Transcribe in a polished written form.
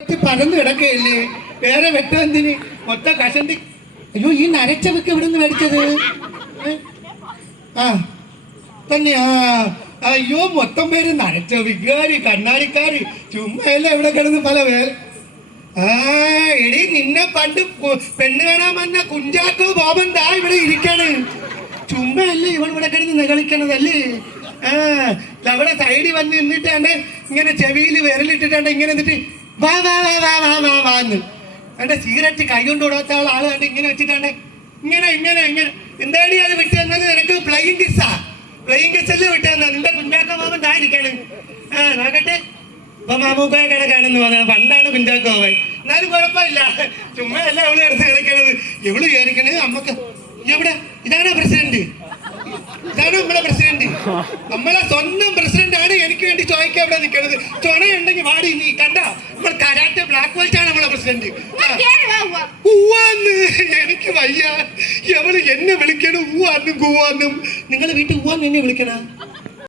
പരന്ന് കിടക്കയല്ലേ, വേറെ വെട്ടം എന്തിന്? മൊത്തം കഷണ്ടി. അയ്യോ, ഈ നരച്ചവക്ക് എവിടെ നിന്ന് മേടിച്ചത്? ആ തന്നെയാ. അയ്യോ, മൊത്തം പേര് നരച്ച വികാരി കണ്ണാടിക്കാര് ചുമ്മാല്ല ഇവിടെ കിടന്ന് പല പേര്. ആ എടി, നിന്നെ പണ്ട് പെണ്ണ് കാണാൻ വന്ന കുഞ്ചാക്കോ ബോബൻ ദാ ഇവിടെ ഇരിക്കാണ്. ചുമ്മയല്ലേ ഇവൾ ഇവിടെ കിടന്ന് നികളിക്കണതല്ലേ? ആ അവിടെ സൈഡിൽ വന്ന് നിന്നിട്ടാണ്ട് ഇങ്ങനെ ചെവിയിൽ വിരലിട്ടിട്ടാണ്ട് ഇങ്ങനെ എന്നിട്ട് വാ വാ വാ വാ വാ വാ വാന്ന് എന്റെ സിഗരറ്റ് കൈ കൊണ്ട് കൊടുത്ത ആള് കണ്ട് ഇങ്ങനെ വെച്ചിട്ടാണ്ട് ഇങ്ങനെ ഇങ്ങനെ ഇങ്ങനെ. എന്താടി അത് വിട്ടു തന്നത്? നിനക്ക് ഫ്ലൈയിങ് കിസ്സാ? ഫ്ലൈയിങ് കിസ്സല്ലേ വിട്ടു തന്നത്? നിന്റെ കുഞ്ചാക്കോ ബോബൻ തായിരിക്കാണ്. ആ നോക്കട്ടെ, ഇപ്പൊ മാമൂക്കോയെ കിടക്കാണെന്ന് പറഞ്ഞത് പണ്ടാണ് കുഞ്ചാക്കോ ബോബൻ. എന്നാലും കുഴപ്പമില്ല, ചുമ്മാ അല്ല അവള് എടുത്ത് കിടക്കണത്. എവള് വിചാരിക്കണത് അമ്മക്ക് എവിടെ? ഇതാണ് പ്രസിഡന്റ്, ഇതാണ് നമ്മളെ പ്രസിഡന്റ്, നമ്മളെ സ്വന്തം പ്രസിഡന്റ് ആണ്. എനിക്ക് വേണ്ടി ചോദിക്കാൻ ഇവിടെ നിൽക്കണത്. ചൊണയുണ്ടെങ്കിൽ വാടി, നീ കണ്ട നമ്മൾ കരാട്ടെ ബ്ലാക്ക് ബെൽറ്റ് ആണ് നമ്മളെ പ്രസിഡന്റ്. ഊവാന്ന് എനിക്ക് വയ്യ. എവള് എന്നെ വിളിക്കണം ഊവാന്നും കൂവാന്നും. നിങ്ങളെ വീട്ടിൽ ഊവാന്ന് എന്നെ വിളിക്കണ?